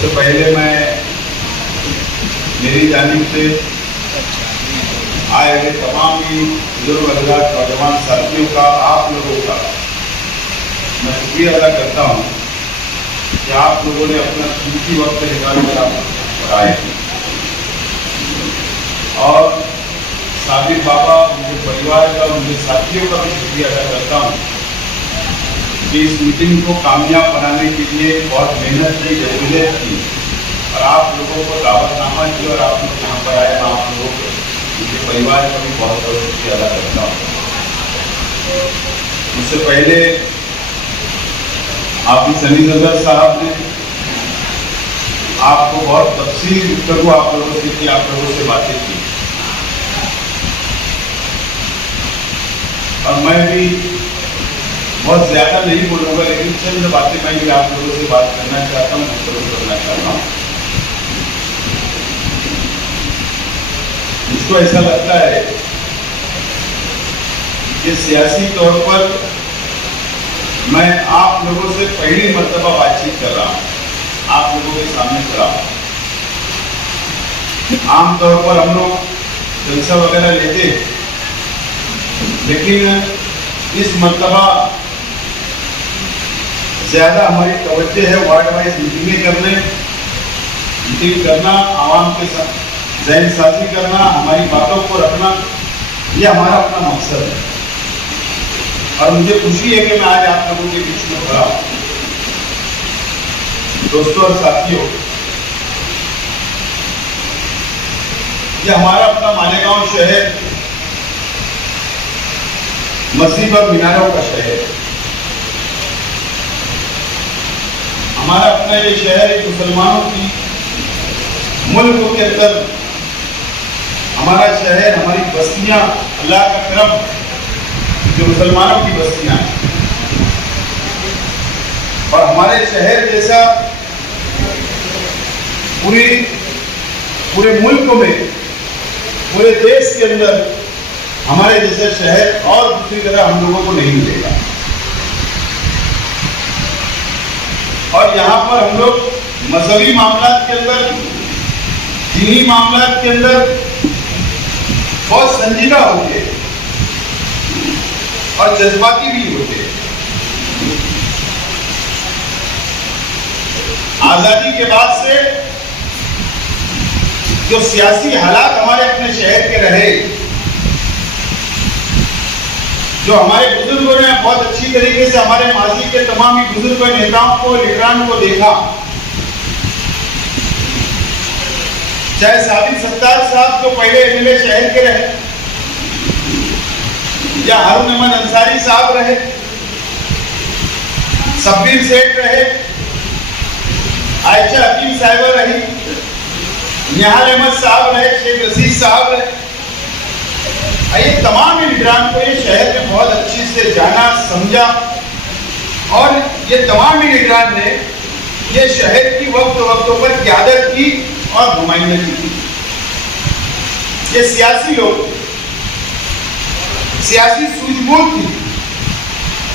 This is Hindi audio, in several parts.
सबसे पहले मैं मेरी जानिब से आए हुए तमाम ही बुजुर्ग हजरात नौजवान साथियों का, आप लोगों का मैं शुक्रिया अदा करता हूँ कि आप लोगों ने अपना कीमती वक्त निकाल कर आप पर आए। और साबिर बाबा, उनके परिवार का, उनके साथियों का भी शुक्रिया अदा करता हूँ कि इस मीटिंग को कामयाब बनाने के लिए बहुत मेहनत की, जद्दोजहद की और आप लोगों को दावतनामा दी और आप लोग यहाँ पर आए। मैं आप लोगों को, उनके परिवार का भी बहुत बहुत शुक्रिया अदा करता हूँ। उससे पहले हाफिज सनी सदर साहब ने आपको बहुत तफसीली गुफ्तगू आप लोगों से की, आप लोगों से बातें की और मैं भी बहुत ज्यादा नहीं बोलूंगा, लेकिन चंद बातें मैं भी आप लोगों से बात करना चाहता हूँ, गुफ्तगू करना चाहता हूँ। मुझको ऐसा लगता है कि सियासी तौर पर मैं आप लोगों से पहली मर्तबा बातचीत कर रहा हूँ, आप लोगों के सामने खड़ा हूँ। आमतौर पर हम लोग जलसा वगैरह लेते, लेकिन इस मर्तबा ज्यादा हमारी तवज्जो है वार्ड वाइज मीटिंगें करने, मीटिंग करना, आवाम के साथ ज़हन साझी करना, हमारी बातों को रखना, ये हमारा अपना मकसद है। और मुझे खुशी है कि मैं आज आप लोगों के बीच में खड़ा हूं। दोस्तों और साथियों, ये हमारा अपना मालेगांव शहर मस्जिद और मीनारों का शहर है। हमारा अपना ये शहर एक मुसलमानों की मुल्क के अंदर, हमारा शहर, हमारी बस्तियां, अल्लाह का करम जो मुसलमानों की बस्तियां हैं, और हमारे शहर जैसा पूरे मुल्क में, पूरे देश के अंदर हमारे जैसा शहर और दूसरी तरह हम लोगों को नहीं मिलेगा। और यहाँ पर हम लोग मजहबी मामलात के अंदर, दीनी मामलात के अंदर बहुत संजीदा होते और जज्बाती भी होते। आजादी के बाद से जो सियासी हालात हमारे अपने शहर के रहे, जो हमारे बुजुर्गों ने बहुत अच्छी तरीके से हमारे माजी के तमाम ही बुजुर्ग नेताओं को, लीडरान को देखा, चाहे साबिर सत्तार साहब जो पहले एमएलए शहर के रहे, या हारून अहमद अंसारी साहब रहे, शब्बीर सेठ रहे, आयशा हकीम साहिबा रही, निहाल अहमद साहब रहे, शेख रशीद साहब रहे, ये तमाम ही लीडरान को ये शहर में बहुत अच्छी से जाना, समझा और ये तमाम ही लीडरान ने ये शहर की वक्तों पर क़यादत की और नुमाइंदगी की। ये सियासी लोग, सियासी सूझबूझ थी,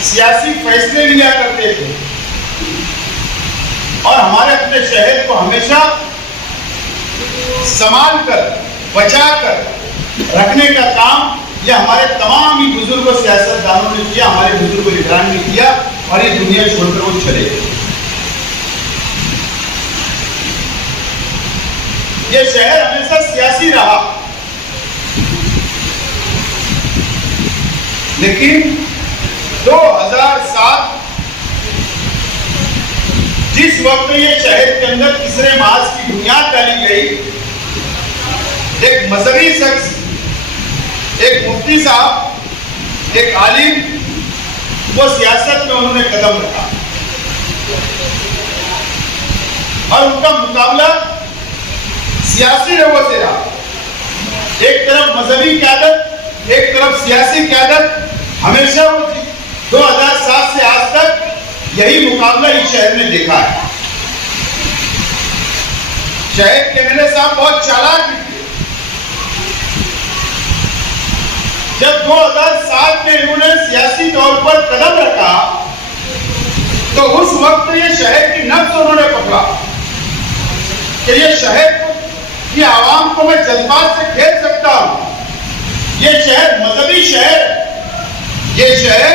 सियासी फैसले लिया करते थे और हमारे अपने शहर को हमेशा संभाल कर, बचा कर रखने का काम ये हमारे तमाम ही बुजुर्ग सियासतदानों ने किया, हमारे बुजुर्ग लीडरान ने किया और ये दुनिया छोड़कर वो चले गए। ये शहर हमेशा सियासी रहा, लेकिन 2007 जिस वक्त ये शहर के अंदर तीसरे मास की बुनियाद डाली गई, एक मजहबी शख्स, एक मुफ्ती साहब, एक आलिम, वो सियासत में उन्होंने कदम रखा और उनका मुकाबला सियासी लोगों से रहा। एक तरफ मजहबी क़यादत, एक तरफ सियासी क़यादत, हमेशा वो 2007 से आज तक यही मुकाबला इस शहर ने देखा है। शहर के एमएलए साहब बहुत चालाक थे। जब 2007 में इन्होंने सियासी तौर पर कदम रखा तो उस वक्त ये शहर की नब्ज उन्होंने पकड़ा कि ये शहर की आवाम को मैं जज्बात से खेल सकता हूं। ये शहर मजहबी शहर है, ये शहर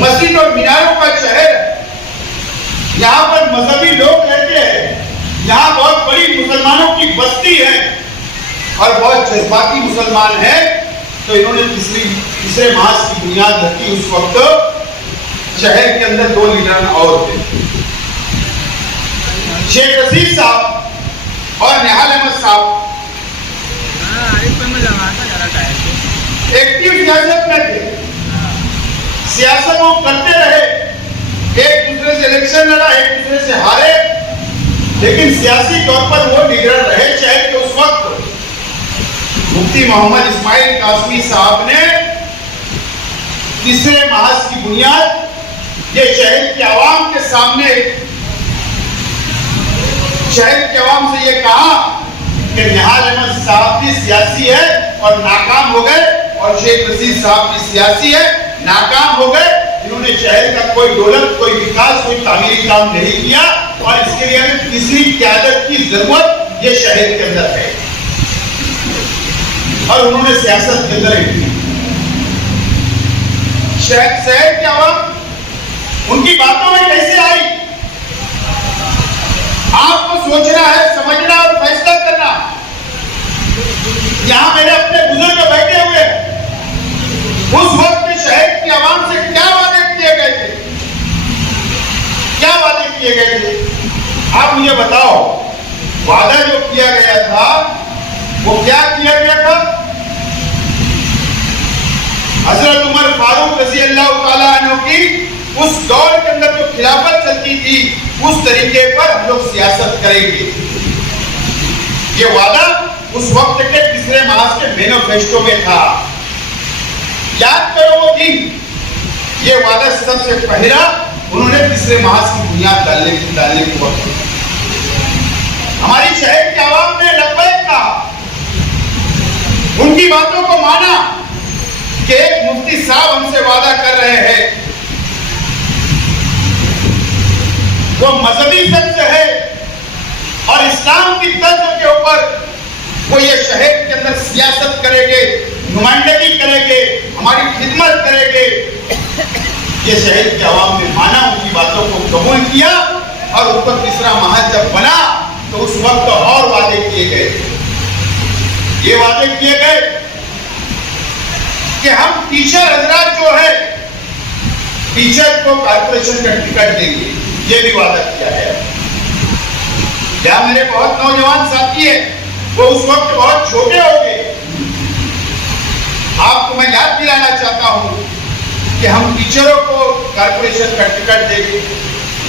मस्जिद और मीनारों का शहर है। यहाँ पर मजहबी लोग रहते हैं, यहाँ बहुत बड़ी मुसलमानों की बस्ती है और बहुत जज्बाती मुसलमान है। तो इन्होंने तीसरे मास की बुनियाद रखी। उस वक्त शहर के अंदर 2 लीडर और थे, शेख रशीद साहब और निहाल अहमद साहब। एक्टिव सियासत में थे, सियासत वो करते रहे, एक दूसरे से इलेक्शन लड़ा, एक दूसरे से हारे, लेकिन सियासी तौर पर वो लीडर रहे शहर के। उस वक्त मुफ्ती मोहम्मद इस्माइल कासमी साहब ने तीसरे महाज की बुनियाद ये शहर के आवाम के सामने, शहर के आवाम से ये कहा कि निहाल अहमद साहब भी सियासी है और नाकाम हो गए, और शेख रशीद साहब भी सियासी है, नाकाम हो गए। इन्होंने शहर का कोई दौलत, कोई विकास, कोई तामीरी काम नहीं किया, और इसके लिए हमें तीसरी क़यादत की जरूरत ये शहर के अंदर है। और उन्होंने सियासत के अंदर एंट्री। शहर के आवाम उनकी बातों में कैसे आई? आपको सोचना है, समझना और फैसला करना। यहां मेरे अपने बुजुर्ग बैठे हुए हैं। उस वक्त शहर की आवाम से क्या वादे किए गए थे, क्या वादे किए गए थे? आप मुझे बताओ, वादा जो किया गया था वो क्या किया गया था? हजरत उमर फारूक रज़ी अल्लाह ताला अन्हु की उस दौर के अंदर जो खिलाफत चलती थी, उस तरीके पर हम लोग सियासत करेंगे। ये वादा उस वक्त के तीसरे मास के मैनिफेस्टो में था। याद करो वो दिन, ये वादा सबसे पहला उन्होंने तीसरे मास की बुनियाद डालने के वक्त हमारी शहर के आवाम ने लब्बैक कहा, उनकी बातों को माना कि एक मुफ्ती साहब हमसे वादा कर रहे हैं, वो मजहबी शख्स है और इस्लाम की तर्ज के ऊपर वो ये शहर के अंदर सियासत करेंगे, नुमाइंदगी करेंगे, हमारी खिदमत करेंगे। ये शहर के आवाम ने माना, उनकी बातों को कबूल किया, और उस पर तीसरा महाज जब बना तो उस वक्त और वादे किए गए। ये वादे किए गए कि हम टीचर हजरात जो है, टीचर को कॉर्पोरेशन का टिकट देंगे, ये भी वादा किया है। क्या मेरे बहुत नौजवान साथी है, वो उस वक्त बहुत छोटे हो गए। आपको मैं याद दिलाना चाहता हूं कि हम टीचरों को कॉर्पोरेशन का टिकट देंगे,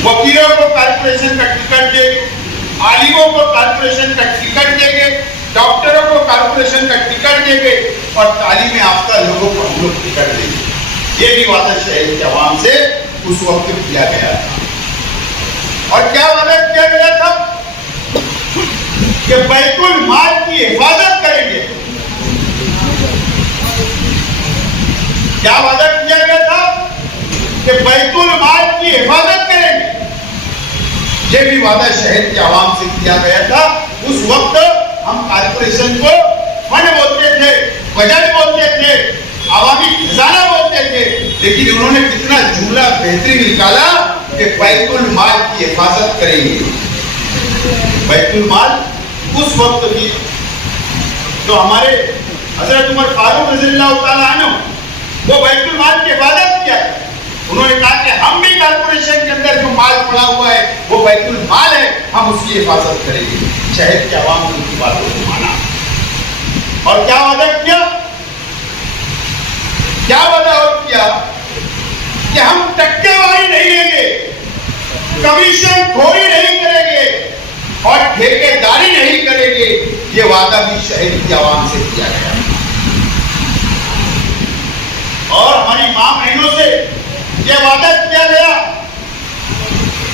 वकीलों को कॉर्पोरेशन का टिकट देंगे, आलिमों को कॉर्पोरेशन का टिकट देंगे, डॉक्टरों को कॉर्पोरेशन का टिकट देंगे, और तालीम याफ्ता लोगों को हम लोग टिकट देंगे। ये भी वादा शहर के आवाम से उस वक्त किया गया था। और क्या वादा किया गया था कि बैतुल माल की हिफाजत करेंगे। क्या वादा किया गया था कि बैतुल माल की हिफाजत करेंगे। ये भी वादा शहर के आवाम से किया गया था। उस वक्त हम कॉर्पोरेशन को फंड बोलते थे, बजट बोलते थे, आवामी खजाना बोलते थे, लेकिन उन्होंने कितना जुमला बेहतरीन निकाला कि बैतुल माल की हिफाजत करेंगे। बैतुल माल उस वक्त भी तो हमारे हजरत उमर फारूक रज़ियल्लाहु ताला अन्हु वो बैतुल माल की हिफाजत किया। उन्होंने कहा कि हम भी कॉर्पोरेशन के अंदर जो माल पड़ा हुआ है वो बैतुल माल है, हम उसकी हिफाजत करेंगे। शहर के आवाम ने उनकी बातों को माना। और क्या वादा किया, क्या वादा और किया कि हम टक्केवारी नहीं लेंगे, कमीशन खोरी नहीं करेंगे और ठेकेदारी नहीं करेंगे। ये वादा भी शहर की आवाम से किया गया। और हमारी मां बहनों से यह वादा किया गया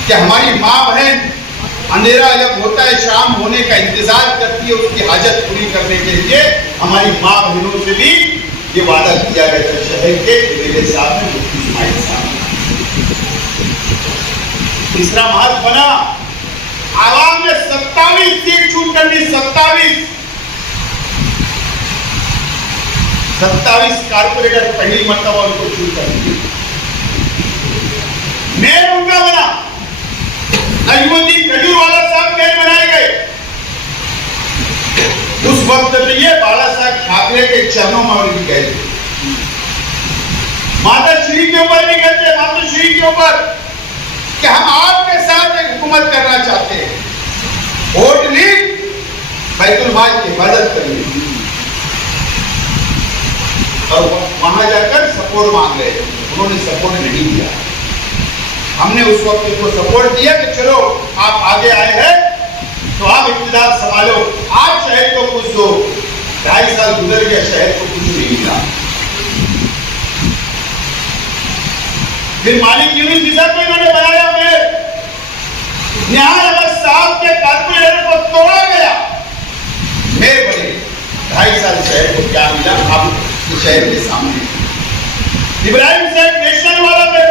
कि हमारी मां बहन अंधेरा जब होता है, शाम होने का इंतजार करती है उसकी हाजत पूरी करने के लिए, हमारी मां बहनों से भी ये वादा किया गया था। शहर के मेरे साहब ने, मुफ्ती इस्माइल साहब, तीसरा मार्ग बना। आवाम ने 27 सीट चून कर दी। 27 कारपोरेटर पहली मर्तबा उनको चून कर दी। मेयर उनका बना, नजमुद्दीन खजूरवाला साहब मेयर बनाए गए। उस वक्त में ये बाला साहब ठाकरे के चरणों में भी गए थे, माता श्री के ऊपर भी गए थे, माता श्री के ऊपर कि हम आपके साथ एक हुकूमत करना चाहते हैं, वोट ली, बैतुल माल की हिफाजत करिए। और वहां जाकर सपोर्ट मांग रहे, उन्होंने सपोर्ट नहीं दिया। हमने उस वक्त उनको सपोर्ट दिया कि चलो आप आगे आए हैं तो आप इक़्तिदार संभालो, आप शहर को कुछ दो। 2.5 साल गुजर गया, शहर को कुछ नहीं मिला। फिर मालिक यूनिवर्सिटी को इन्होंने बनाया मेयर। निहाल अहमद साहब के कारपोरेटर को तोड़ा गया, मेयर बने। 2.5 साल शहर को क्या मिला, आप शहर के सामने। इब्राहिम शेख नेशनल वाला मेयर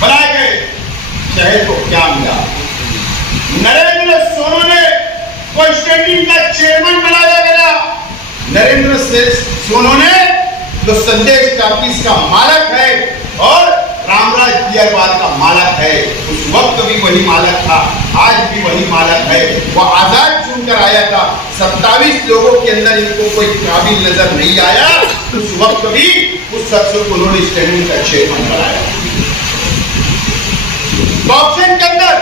बनाए गए, शहर को क्या मिला। नरेंद्र सोनोने को स्टेडियम का चेयरमैन बनाया गया। नरेंद्र सोनोने जो संदेश टॉकीज का मालक है और रामराज बियरबाद का मालक है, उस वक्त भी वही मालक था, आज भी वही मालक है। वह आजाद चुनकर आया था। 27 लोगों के अंदर इनको कोई काबिल नजर नहीं आया, उस वक्त भी उस शख्स को उन्होंने स्टेडियम का चेयरमैन बनाया। ऑप्शन के अंदर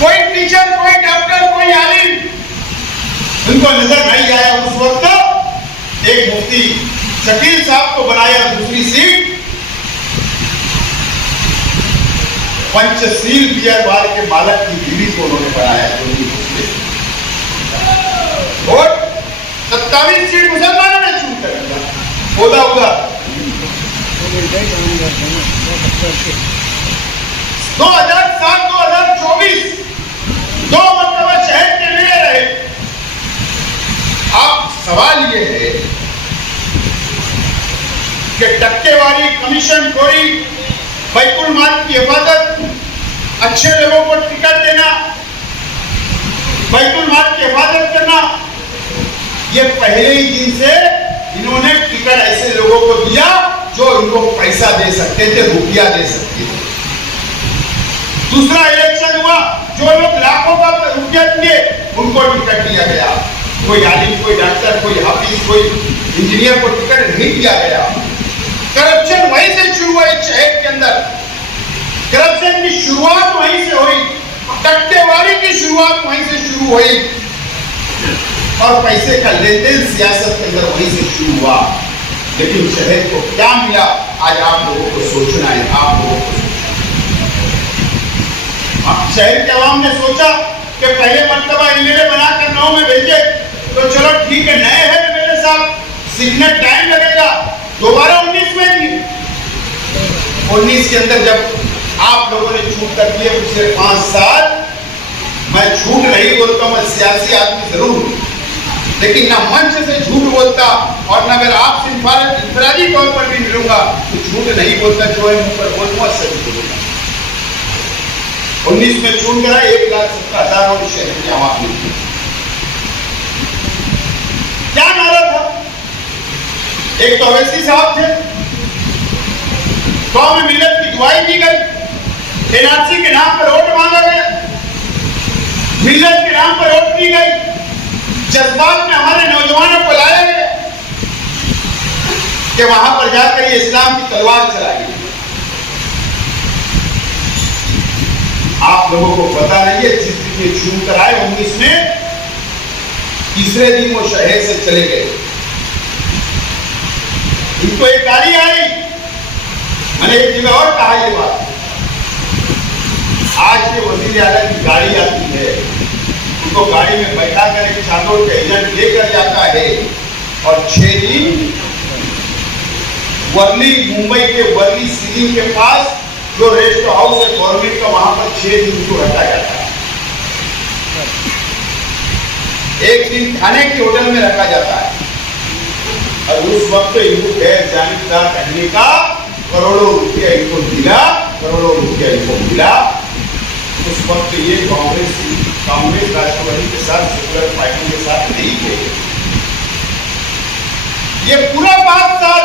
कोई टीचर, कोई डॉक्टर, कोई आलिम उनको नजर नहीं आया। उस वक्त एक मुफ्ती शकील साहब को बनाया दूसरी सीट। पंचशील बियरबार के मालक की बीवी को उन्होंने बनाया। और 27 सीट मुसलमानों ने चुन कर होता हुआ 2007-2024 दो मरतबा शहर के मेयर रहे। अब सवाल ये है कि टक्केवारी, कमीशन खोरी, बैतुल माल की हिफाजत, अच्छे लोगों को टिकट देना, बैतुल माल की हिफाजत करना, ये पहले ही दिन से इन्होंने टिकट ऐसे लोगों को दिया जो इनको पैसा दे सकते थे, रुपया दे सकते थे। दूसरा इलेक्शन हुआ, जो लोग लाखों का रुपया दिए उनको टिकट दिया गया। कोई आलिम, कोई डॉक्टर, कोई हाफिज, कोई इंजीनियर को टिकट नहीं दिया गया। करप्शन वहीं से शुरू हुआ इस शहर के अंदर। करप्शन की शुरुआत वहीं से हुई, टट्टेवारी की शुरुआत वहीं से शुरू हुई और पैसे का लेन देन सियासत के अंदर वहीं से शुरू हुआ। लेकिन शहर को क्या मिला, आज आप लोगों को सोचना है। आप लोगों को शहर के अवाम ने सोचा कि पहले मर्तबा एमएलए बनाकर 9 में भेजे तो चलो ठीक है, नए हैं एमएलए साहब, सीखने टाइम लगेगा। दोबारा 19 में भी 19 के अंदर जब आप लोगों ने छूट कर दिए पिछले 5 साल, मैं झूठ नहीं बोलता, मैं सियासी आदमी जरूर, लेकिन ना मंच से झूठ बोलता और ना अगर आपसे इंफरादी तौर पर भी मिलूंगा तो झूठ नहीं बोलता, जो है मुंह पर बोलूंगा सही बोलूंगा। 19 में चुन करा 1,70,000 और शहर की आवाम ने क्या नारा था। एक तो अवैसी साहब थे, कौम मिल्लत की दुआई दी गई, एनआरसी के नाम पर वोट मांगा गया, मिल्लत के नाम पर वोट दी गई, जज्बात में हमारे नौजवानों को लाया गया कि वहां पर जाकर ये इस्लाम की तलवार चलाई। आप लोगों को पता नहीं है, जिस दिन ये चुन कर आए 19 में, तीसरे दिन वो शहर से चले गए। इनको एक गाड़ी आई, मैंने एक जगह और कहा ये बात, आज के वजीर आला की गाड़ी आती है, उनको गाड़ी में बैठा कर एक चादर के एजेंट लेकर जाता है और 6 दिन वर्ली, मुंबई के वर्ली सीलिंग के पास जो रेस्ट हाउस है गवर्नमेंट का, वहां पर 6 दिन को रखा जाता है। एक दिन खाने के होटल में रखा जाता है और उस वक्त इनको गैर जानिबदार कहने का करोड़ों रुपया इनको मिला, करोड़ों रुपया इनको मिला। उस वक्त ये कांग्रेस राष्ट्रवादी के साथ, सेकुलर पार्टी के साथ नहीं थे। ये पूरा 5 साल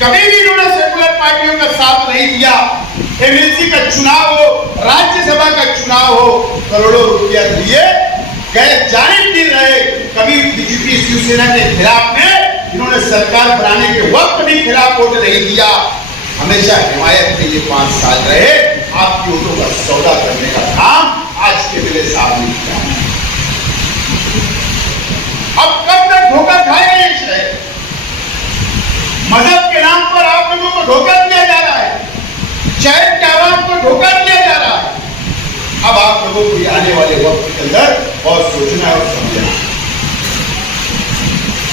कभी भी इन्होंने सेकुलर पार्टियों का साथ नहीं दिया। एमएलसी का चुनाव हो, राज्यसभा का चुनाव हो, करोड़ों रुपया दिए गए, जाने नहीं रहे। कभी बीजेपी शिवसेना के खिलाफ में इन्होंने सरकार बनाने के वक्त भी खिलाफ वोट नहीं दिया। हमेशा हिमायत में ये 5 साल रहे। आपकी वोटों का सौदा करने का काम आज के मेरे साहब ने किया। अब कब तक धोखा खाएंगे ये शहर? मजहब के नाम पर आप लोगों को धोखा दिया जा रहा है, शहर के आवाम को धोखा दिया जा रहा है। अब आप लोगों को आने वाले वक्त के अंदर बहुत सोचना और समझना।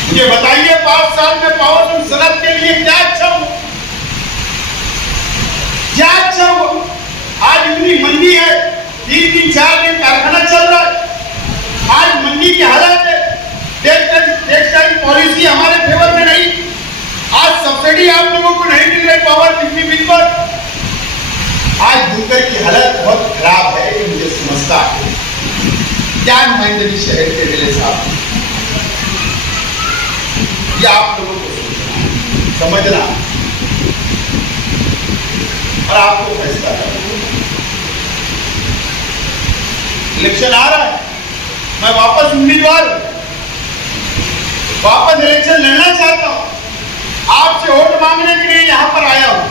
मुझे बताइए 5 साल में पावर लूम सनत के लिए क्या अच्छा हो, क्या अच्छा हो? आज इतनी मंदी है, 3 4 दिन कारखाना चल रहा है। आज मंदी की हालत है, टेक्सटाइल पॉलिसी हमारे फेवर में नहीं। आज सब्सिडी आप लोगों को नहीं मिल रही पावर बिजली बिल पर। आज बुनकर की हालत बहुत खराब है, ये मुझे समझता है। क्या नुमाइंदगी शहर के मेरे साथ, ये आप लोगों को सोचना, समझना और आपको फैसला करना। इलेक्शन आ रहा है, मैं वापस उम्मीदवार हूं, वापस इलेक्शन लड़ना चाहता हूं। आपसे वोट मांगने के लिए यहां पर आया हूं,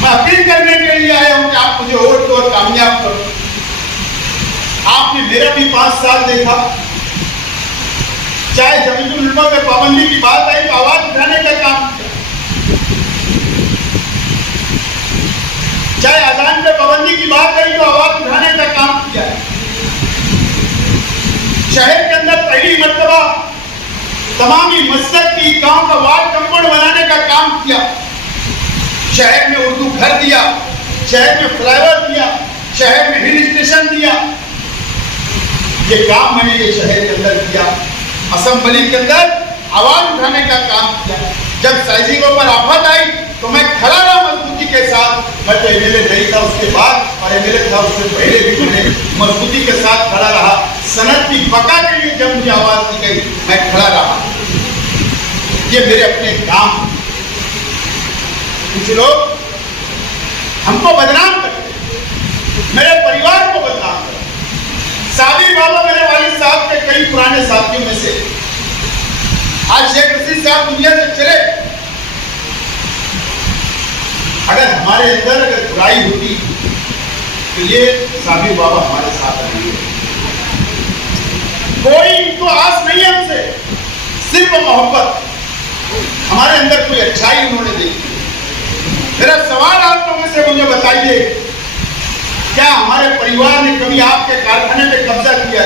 मैं अपील करने के लिए आया हूं कि आप मुझे वोट दो और कामयाब करो। आपने मेरा भी 5 साल देखा, चाहे जमीन उल्मा पे पाबंदी की बात आई तो आवाज उठाने का काम किया, चाहे अजान पे पाबंदी की बात आई तो आवाज उठाने का काम किया। शहर के अंदर पहली मर्तबा तमामी मस्जिद की गांव का वार्ड कंपाउंड बनाने का काम किया। शहर में उर्दू घर दिया, शहर में फ्लाईओवर दिया, शहर में हिल स्टेशन दिया। ये काम मैंने ये शहर के अंदर किया। असेंबली के अंदर आवाज उठाने का काम किया। जब साइजिंगों पर आफत आई तो मैं खड़ा रहा मजबूती के साथ। मैं तो एमएलए नहीं था उसके बाद, और एमएलए था उससे पहले भी मैंने मजबूती के साथ खड़ा रहा। सनत की बका के लिए जब मुझे आवाज दी गई मैं खड़ा रहा। ये मेरे अपने काम। कुछ लोग हमको बदनाम करते, मेरे परिवार को बदनाम करते। साबिर बाबा मेरे वालिद साहब के कई पुराने साथियों में से, आज शेख रशीद साहब दुनिया से चले। अगर हमारे अंदर अगर बुराई होती तो ये साबिर बाबा हमारे साथ नहीं है। कोई इनको आस नहीं है हमसे, सिर्फ मोहब्बत। हमारे अंदर कोई अच्छाई उन्होंने देखी। मेरा सवाल आप लोगों से, मुझे बताइए, क्या हमारे परिवार ने कभी आपके कारखाने पे कब्जा किया?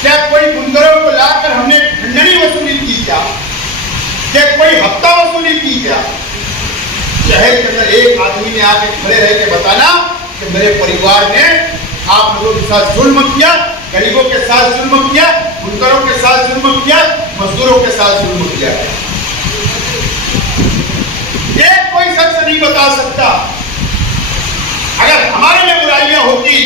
क्या कोई बुनकरों को लाकर हमने खंडनी वसूली की? क्या कोई हफ्ता वसूली की? शहर के अंदर एक आदमी ने आके खड़े रह के बताना कि मेरे परिवार ने आप लोगों के साथ जुल्म किया, गरीबों के साथ जुल्म किया, बुनकरों के साथ जुल्म किया, मजदूरों के साथ जुल्म किया। एक कोई शख्स नहीं बता सकता। अगर हमारे में बुराइयां होती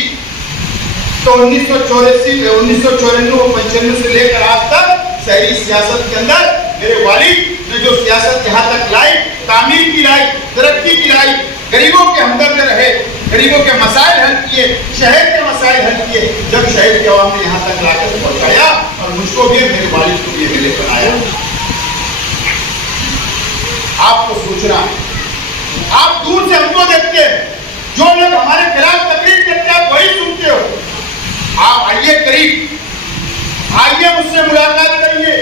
तो 1994, 95 से लेकर आज तक शहरी सियासत के अंदर मेरे वालिद ने जो सियासत यहाँ तक लाई, तामीर की लाई, तरक्की की लाई, गरीबों के हमदर्द रहे, गरीबों के मसाइल हल किए, शहर के मसाइल हल किए। जब शहर के अवाम ने यहाँ तक लाकर पहुंचाया और मुझको भी, मेरे वालिद को भी एमएलए बनाया। आपको सोचना है। आप दूर से हमको देखते हैं, जो लोग हमारे खिलाफ तकरीर करते हैं आप वही सुनते हो। आप आइए करीब, आइए मुझसे मुलाकात करिए,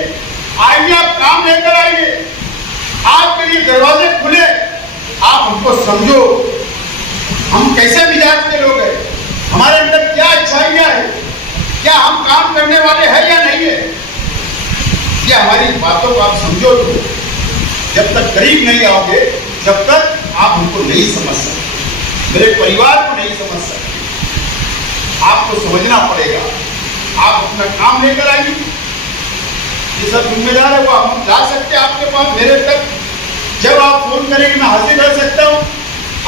आइए आप काम लेकर आइए, आपके लिए दरवाजे खुले। आप हमको समझो, हम कैसे मिजाज के लोग हैं, हमारे अंदर क्या अच्छाइयाँ हैं, क्या हम काम करने वाले हैं या नहीं है। ये हमारी बातों को आप समझो। तो जब तक करीब नहीं आओगे, जब तक आप हमको नहीं समझ सकते, मेरे परिवार को नहीं समझ सकते। आपको समझना पड़ेगा। आप अपना काम लेकर आइए, ये सब जिम्मेदार है वो हम ला सकते हैं आपके पास, मेरे तक। जब आप फोन करेंगे मैं हाजिर रह सकता हूँ,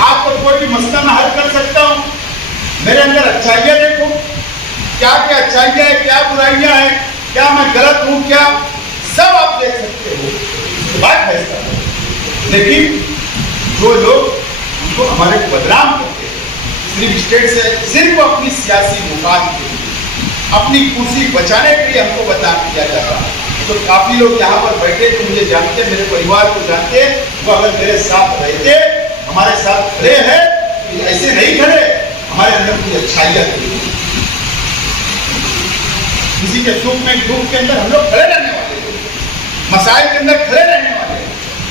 आपको कोई भी मसला मैं हल कर सकता हूँ। मेरे अंदर अच्छाइयाँ देखो, क्या क्या अच्छाइयाँ है, क्या बुराइयाँ हैं, क्या मैं गलत हूँ, क्या सब आप देख सकते हो, बात फैसला। लेकिन जो लोग उनको हमारे को बदनाम करते हैं सिर्फ स्टेट से, सिर्फ अपनी सियासी मुफाद के लिए, अपनी कुर्सी बचाने के लिए हमको बदनाम किया जाता है। तो काफी लोग यहाँ पर बैठे तो मुझे जानते, मेरे परिवार को जानते, वो अगर मेरे साथ रहते, हमारे साथ खड़े हैं, ऐसे नहीं खड़े, हमारे अंदर कोई अच्छाइयाँ थी, किसी के सुख में दुख के अंदर हम लोग खड़े रहने वाले लोग, मसाइल के अंदर खड़े रहने वाले।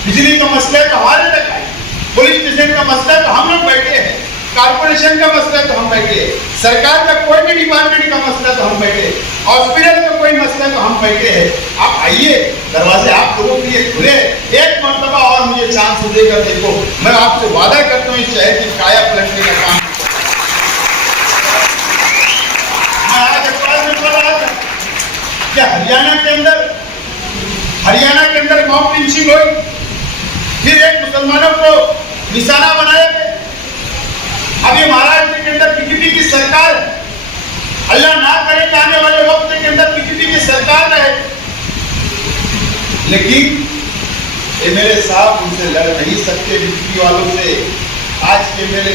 बिजली का मसला तो हमारे तक आए, पुलिस स्टेशन का मसला तो हम लोग बैठे हैं, कारपोरेशन का मसला तो हम बैठे हैं, सरकार का कोई भी डिपार्टमेंट का मसला तो हम बैठे, हॉस्पिटल का कोई मसला तो हम बैठे हैं। आप आइए, दरवाजे आप लोगों के लिए खुले, एक मर्तबा और मुझे चांस देकर देखो, मैं आपसे वादा करता हूँ इस शहर की काया पलटने का काम। मैं आज अखबार में पढ़ रहा था कि हरियाणा के अंदर मॉब लिंचिंग हुई, फिर एक मुसलमानों को निशाना बनाया गया। अभी महाराष्ट्र के अंदर बीजेपी की सरकार है, अल्लाह ना करे कि आने वाले वक्त के अंदर बीजेपी की सरकार रहे, लेकिन एमएलए साहब उनसे लड़ नहीं सकते बीजेपी वालों से। आज के एमएलए,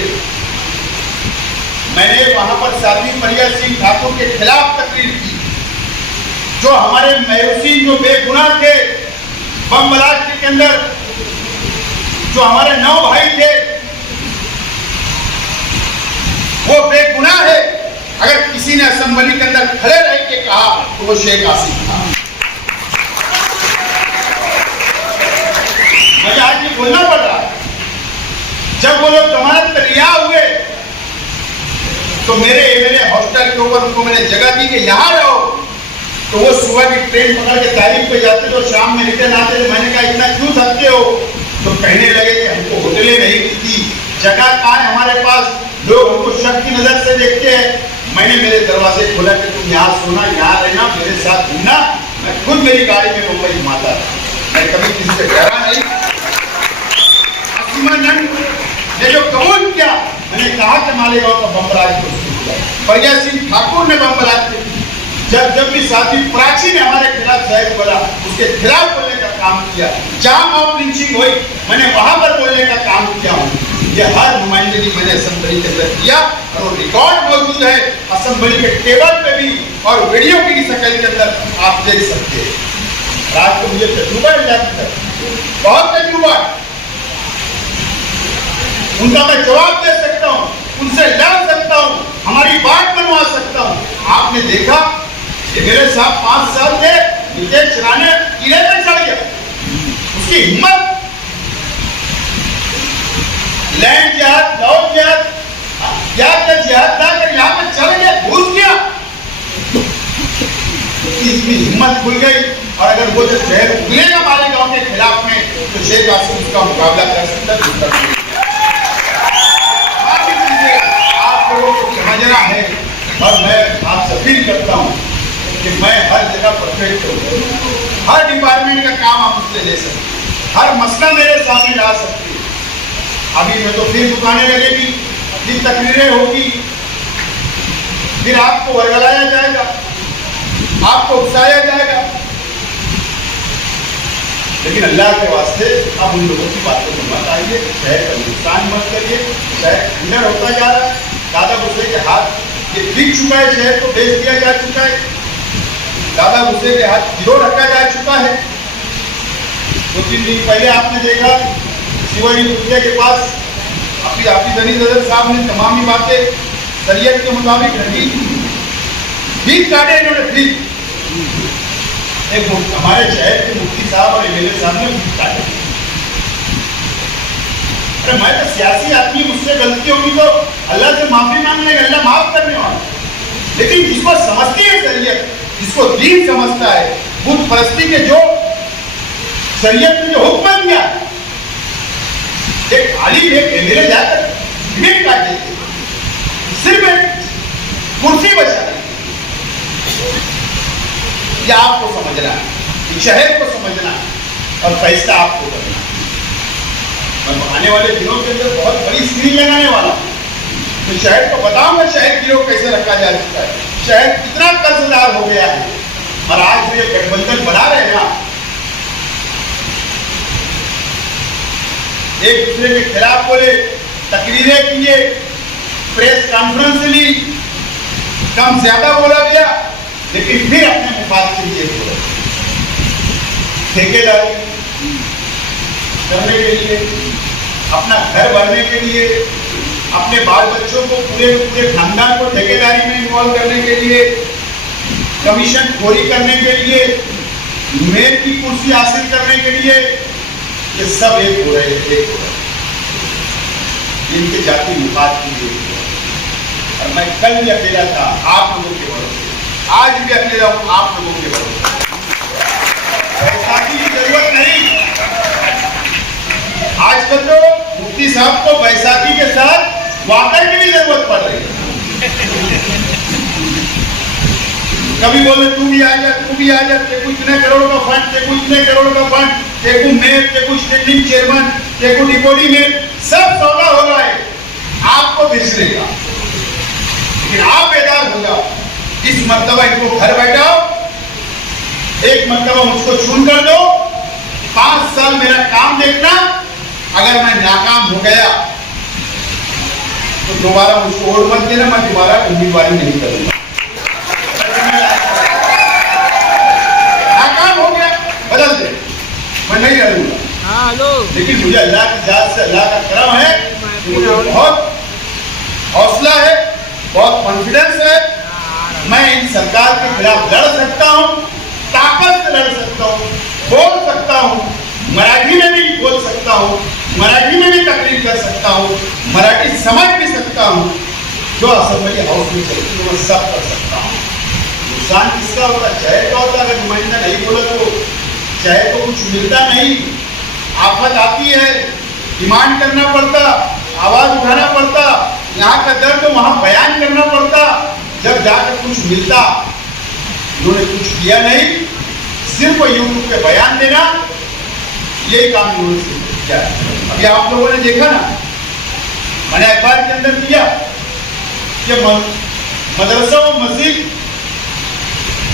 मैंने वहां पर साध्वी प्रिया सिंह ठाकुर के खिलाफ तकरीर की, जो हमारे महसूसी जो बेगुनाह थे बम ब्लास्ट के अंदर, जो हमारे 9 भाई थे वो बेगुनाह है। अगर किसी ने असेंबली के अंदर खड़े रह के कहा तो वो शेख आसिफ था। मुझे आज ये बोलना पड़ रहा है, जब वो लोग जमानत पर रिहा हुए तो मेरे एमएलए हॉस्टल के ऊपर उनको मैंने जगह दी कि यहाँ रहो, तो वो सुबह की ट्रेन पकड़ के तारीख पे जाते तो शाम में रिटर्न आते थे। मैंने कहा इतना क्यों थकते हो? तो कहने लगे कि हमको होटलें नहीं मिलती, जगह कहाँ है हमारे पास, लोग हमको शक की नजर से देखते हैं। मैंने मेरे दरवाजे खोला कि तुम यहाँ सोना, यहाँ रहना, मेरे साथ घूमना। मैं खुद मेरी गाड़ी में मुंबई घुमाता था, मैं कभी किसी से डरा नहीं। असीमानंद ने जो कबूल किया, मैंने कहा कि मालेगांव का बम ब्लास्ट को प्रज्ञा सिंह ठाकुर ने बम ब्लास्ट किया। जब भी साथी प्राची ने हमारे खिलाफ जाहिर बोला, उसके खिलाफ बोलने का काम किया। जहां मॉब लिंचिंग हुई मैंने वहां पर बोलने का काम किया हूं। ये हर नुमाइंदगी मैंने असेंबली के अंदर किया और वो रिकॉर्ड मौजूद है असेंबली के टेबल पे भी और वीडियो की शक्ल के अंदर आप देख सकते हैं। रात को मुझे तजुर्बा है, बहुत तजुर्बा, उनका मैं जवाब दे सकता हूँ, उनसे लड़ सकता हूँ, हमारी बात बनवा सकता हूँ। आपने देखा कि मेरे साथ 5 साल से नीचे चुराने किले पे चढ़ गया, उसकी हिम्मत, लैंड जिहाद, लॉ जिहाद, क्या जिहाद ना कर यहाँ पे चढ़ गया, घुस गया, इसकी हिम्मत खुल गई। और अगर वो जो शहर उगलेगा मालेगांव के खिलाफ में तो शेख आसिफ उसका मुकाबला कर सकता है। आप लोगों को समझना है और मैं आपसे अपील करता हूँ कि मैं हर जगह परफेक्ट हूँ, हर डिपार्टमेंट का काम आप मुझसे ले सकते, हर मसला मेरे सामने ला सकते। अभी में तो फिर दुकानें लगेगी, फिर तकरीरें होगी, फिर आपको वर्गलाया जाएगा, आपको उकसाया जाएगा। लेकिन अल्लाह के वास्ते आप उन लोगों की बातों को मत आइए, शहर का नुकसान मत करिए। शहर खंडर होता जा रहा है, दादा भूसे के हाथ ये बिक चुका है, शहर को बेच दिया जा चुका है, दादा भूसे के हाथ गिरोह रखा जा चुका है। 2-3 दिन पहले आपने देखा शिवाजी कुटिया के पास हाफिज अली सदर साहब ने तमामी बातें शरीयत के मुताबिक रखी, बीच काटे इन्होंने, बीच एक हमारे शहर के मुफ्ती साहब और एमएलए साहब ने बीच काटे। अरे मैं तो सियासी आदमी, मुझसे गलती होगी तो अल्लाह से माफी मांग लेंगे, अल्लाह माफ करने वाला। लेकिन जिसको समझती है शरीयत, जिसको दीन समझता है, बुत परस्ती के जो शरीयत ने जो हुक्म दिया, एक आलिम एक एमएलए जाकर डिबेट काट देते, सिर्फ एक कुर्सी बचाना। ये आपको समझना है, शहर को समझना है और फैसला आपको करना है। मैं आने वाले दिनों के अंदर बहुत बड़ी स्क्रीन लगाने वाला हूं, तो शहर को बताऊंगा शहर गिरोह कैसे रखा जा सकता है। शहर कितना कर्जदार हो गया है और आज ये गठबंधन बना रहे हैं ना, एक दूसरे के खिलाफ बोले, तकरीरें किए, प्रेस कॉन्फ्रेंस ली, कम ज्यादा बोला गया, लेकिन फिर अपने मुफाद के लिए बोला। ठेकेदारी करने के लिए, अपना घर भरने के लिए, अपने बाल बच्चों को पूरे खानदान को ठेकेदारी में इन्वॉल्व करने के लिए, कमीशन खोरी करने के लिए, मेयर की कुर्सी हासिल करने के लिए, ये सब एक हो रहे इनके जाति मुफाद के लिए। और मैं कल भी अकेला था आप लोगों के भरोसे, आज भी अकेला हूं आप लोगों के भरोसे। बैसाखी की जरूरत नहीं। आजकल तो मुफ्ती साहब को बैसाखी के साथ वाकर की भी जरूरत पड़ रही है। कभी बोले तू भी आ जा, तू भी आ जा, तेको इतने करोड़ का फंड, तेको इतने करोड़ का फंड, तेको मेयर, तेको स्टैंडिंग चेयरमैन, तेको डिप्टी मेयर, सब सौदा हो रहा है आपको बेचने का। लेकिन आप बेदार हो जाओ, इस मर्तबा इनको घर बैठाओ, एक मर्तबा मुझको चुन कर दो, 5 साल मेरा काम देखना, अगर मैं नाकाम हो गया तो दोबारा मुझको वोट मत देना, मैं दोबारा उम्मीदवारी नहीं करूंगा। नाकाम हो गया बदल दे, मैं नहीं लड़ूंगा। लेकिन मुझे अल्लाह की जात से, अल्लाह का करम है, मुझे बहुत हौसला है, बहुत कॉन्फिडेंस है। मैं इन सरकार के खिलाफ लड़ सकता हूं, ताकत से लड़ सकता हूं, बोल सकता हूं, मराठी में भी बोल सकता हूं, मराठी में भी तकरीर कर सकता हूं, मराठी समझ भी सकता हूं। जो असेंबली हाउस में चलती है वो सब कर सकता हूं। नुकसान किसका होता है? शहर का होता है। अगर नुमाइंदा नहीं बोला तो शहर को कुछ मिलता नहीं, आफत आती है, डिमांड करना पड़ता, आवाज उठाना पड़ता, यहाँ का दर्द तो वहां बयान करना पड़ता, जब जाकर कुछ मिलता। उन्होंने कुछ किया नहीं, सिर्फ यूट्यूब पे बयान देना, यही काम इन्होंने किया। अभी आप लोगों ने देखा ना, मैंने अखबार के अंदर दिया कि मदरसा और मस्जिद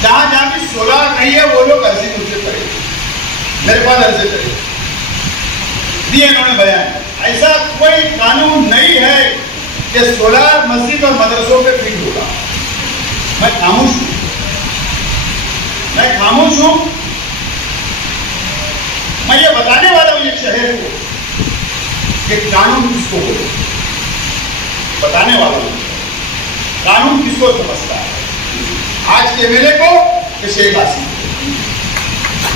जहां जहां की सोलर नहीं है वो लोग अर्जी मुझसे करेंगे, मेरे पास अर्जी करेंगे, दिए इन्होंने बयान। ऐसा कोई कानून नहीं है कि सोलर मस्जिद और मदरसों पे फिट होगा। मैं खामोश हूं, मैं खामोश हूं। मैं ये बताने वाला हूं ये शहर को कि कानून किसको बोले, बताने वाला हूं कानून किसको समझता है। आज के एमएलए को कि शेख आसिफ को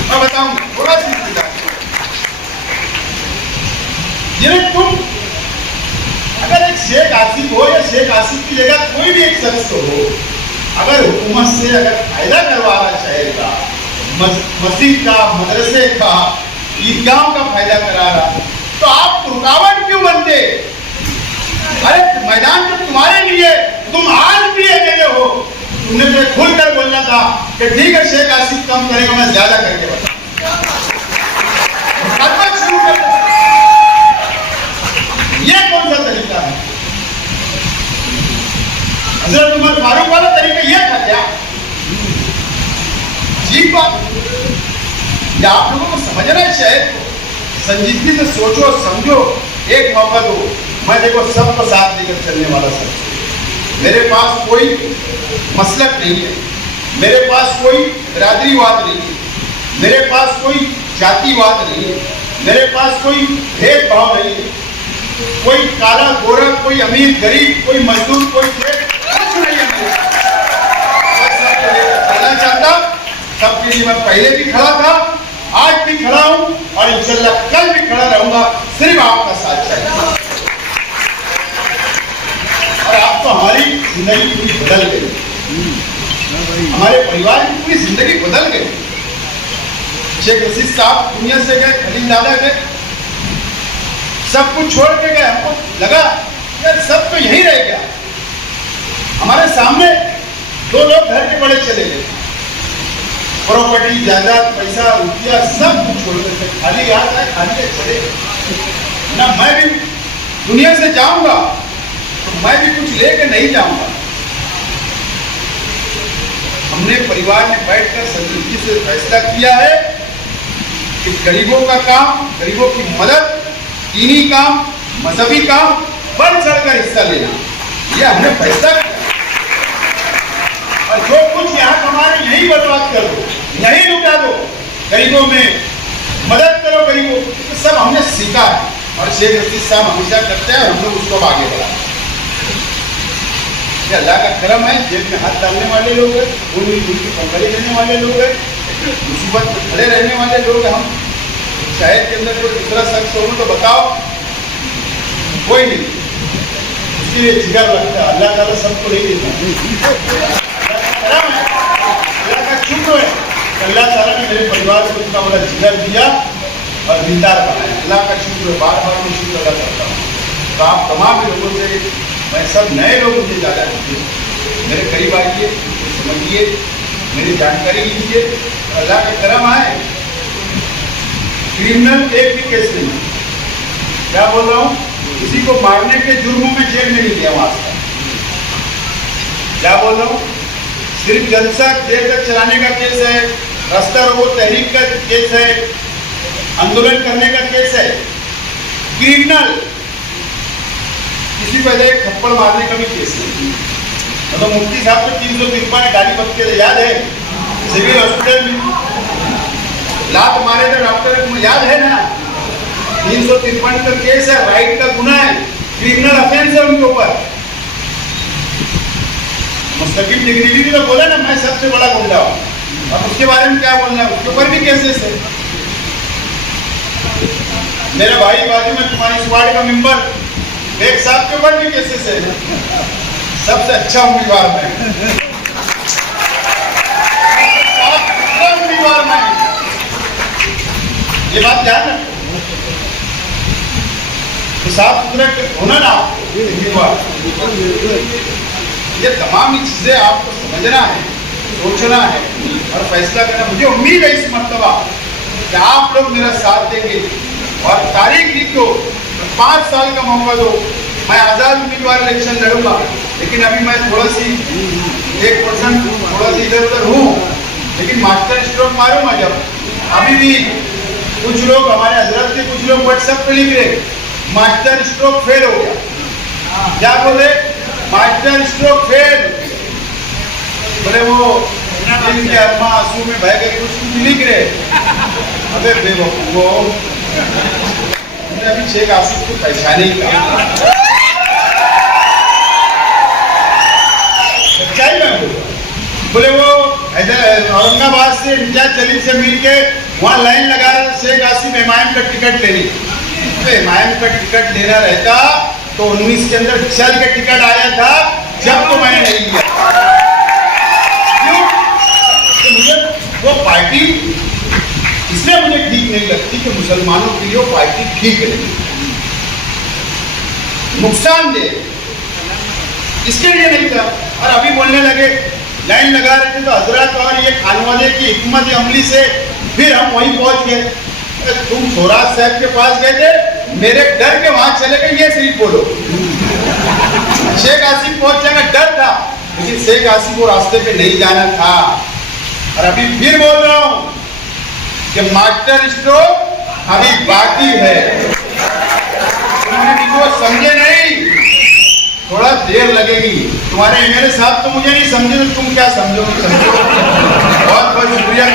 मैं बताऊंगा थोड़ा सी जिन्हें तुम, अगर एक शेख आसिफ हो या शेख आसिफ की जगह कोई भी एक शख्स हो, अगर हुकूमत से अगर फायदा करवा रहा है शहर का, मस्जिद का, मदरसे का, ईदगाहों का फायदा करा रहा, तो आप रुकावट क्यों बनते? अरे मैदान तो तुम्हारे लिए, तुम आज भी अकेले हो। तुमने तो खुलकर बोलना था कि ठीक है शेख आसिफ कम करेगा, मैं ज्यादा करके बता शुरू कर। ये कौन सा तरीका है? हजरत उमर फारूक वाला तरीका ये था क्या? अजीब बात। या आप लोगों को समझना है, शहर को संजीदगी से सोचो, समझो, एक मौका दो। मैं देखो सबको साथ लेकर चलने वाला सब, मेरे पास कोई मसलक नहीं है, मेरे पास कोई बिरादरीवाद नहीं है, मेरे पास कोई जातिवाद नहीं है, मेरे पास कोई भेदभाव नहीं है, कोई काला गोरा, कोई अमीर गरीब, कोई मजदूर, कोई शेख, कुछ नहीं है। मैं सबके लिए चलना चाहता, सबके लिए मैं पहले भी खड़ा था, आज भी खड़ा हूं और इंशाल्लाह कल भी खड़ा रहूंगा, सिर्फ आपका साथ चाहिए। और आप तो हमारी जिंदगी पूरी बदल गई, हमारे परिवार की पूरी जिंदगी बदल गई। शेख रशीद साहब दुनिया से गए, खलील दादा गए, सब कुछ छोड़ के गए। हमको लगा यार सब तो यही रह गया। हमारे सामने 2 लोग घर के बड़े चले गए, प्रॉपर्टी, जायदाद, पैसा, रुपया सब कुछ छोड़ के खाली हाथ है, खाली चले गए ना। मैं भी दुनिया से जाऊंगा तो मैं भी कुछ लेके नहीं जाऊंगा। हमने परिवार में बैठकर संजीदगी से फैसला किया है कि गरीबों का काम, गरीबों की मदद, दीनी काम, मजहबी काम बढ़ चढ़कर हिस्सा लेना, यह हमने फैसला किया। और जो कुछ यहाँ कमा रहे यही बर्बाद कर दो, यही लुटा दो, गरीबों में मदद करो, गरीबों, तो सब हमने सीखा है। और शेख रशीद साहब हमेशा करते हैं, हम लोग उसको आगे बढ़ाते हैं। ये अल्लाह का करम है, जेब में हाथ डालने वाले लोग हैं, उनकी पंखड़ी देने वाले लोग हैं, मुसीबत में खड़े रहने वाले लोग हैं। हम शहर के अंदर जो दूसरा शख्स हो तो बताओ, कोई नहीं, उसके लिए जिगर लगता है। अल्लाह ताला सबको नहीं देता, करम है, अल्लाह का शुक्र है, अल्लाह ताला ने मेरे परिवार को इतना बड़ा जिगर दिया और दीदार बनाया। अल्लाह का शुक्र है, बार बार मैं शुक्र अदा करता हूँ। तो आप तमाम लोगों से, मैं सब नए लोग मुझे ज़्यादा कीजिए, मेरे करीब आइए, समझिए, मेरी जानकारी लीजिए। अल्लाह का करम आए, क्रिमिनल एक भी केस नहीं, क्या बोल रहा हूँ, किसी को मारने के जुर्मों में जेल में नहीं दिया वहां से। क्या बोल रहा हूँ, सिर्फ जलसा देर तक चलाने का केस है, रास्ता रोको तहरीक का केस है, आंदोलन करने का केस है। क्रिमिनल किसी वजह थप्पड़ मारने का भी केस है। तो मुफ्ती साहब को 353 गाली बच्चे याद है, सिविल हॉस्पिटल में लात मारे थे डॉक्टर को, याद है ना। 353 का केस है, राइट का गुना है, क्रिमिनल ऑफेंस है उनके ऊपर। मुस्तकिल डिग्री भी तो बोला ना, मैं सबसे बड़ा गुंडा हूँ। अब उसके बारे में क्या बोलना है, उसके ऊपर भी केसेस है। मेरे भाई बाजू में तुम्हारी स्क्वाड का मेंबर एक साहब के ऊपर भी केसेस है। सबसे अच्छा उम्मीदवार मैं, उम्मीदवार मैं, ये बात ध्यान रखो। तो साफ सुथरा होना ना उम्मीदवार, ये तमाम ही चीजें आपको समझना है, सोचना है और फैसला करना। मुझे उम्मीद है इस मर्तबा कि आप लोग मेरा साथ देंगे और तारीख लिखो, 5 साल का मौका दो। मैं आज़ाद उम्मीदवार इलेक्शन लड़ूंगा, लेकिन अभी मैं थोड़ा सी 1% थोड़ा सी इधर उधर हूँ, लेकिन मास्टर स्ट्रोक मारूंगा जब। अभी भी कुछ लोग, हमारे हजरत के कुछ लोग व्हाट्सएप पे लिख रहे मास्टर स्ट्रोक फेल हो गया। क्या बोले, मास्टर स्ट्रोक फेल, बोले वो इनके अम्मा आंसू में बह गए, कुछ लिख रहे। अबे बेवकूफ, अभी शेख आसिफ को पहचाने ही का सच्चाई में बोले वो औरंगाबाद से इंचार्ज जलील से मिल के वहाँ लाइन लगा शेख आसिफ एमआईएम का टिकट लेनी। तो एमआईएम का टिकट लेना रहता तो 19 के अंदर चल के टिकट आया था, जब तो मैंने नहीं लिया। क्यों? तो मुझे वो पार्टी इसलिए मुझे ठीक नहीं लगती कि मुसलमानों के लिए वो पार्टी ठीक नहीं, नुकसानदेह, इसके लिए नहीं था। और अभी बोलने लगे, लाइन लगा रहे थे तो हजरत और ये खानवादे की हिकमत अमली से फिर हम वहीं पहुंच गए। तुम स्वराज साहब के पास गए थे, मेरे डर के वहां चले गए, ये सिर्फ बोलो। शेख आसिफ पहुंचने का डर था, लेकिन शेख आसिफ को रास्ते पे नहीं जाना था। और अभी फिर बोल रहा हूं कि मास्टर स्ट्रोक अभी बाकी है। तुमने समझे नहीं, थोड़ा देर लगेगी। तुम्हारे एमएलए साहब तो मुझे नहीं समझे, तो तुम क्या समझोगे? समझो। बहुत बहुत शुक्रिया।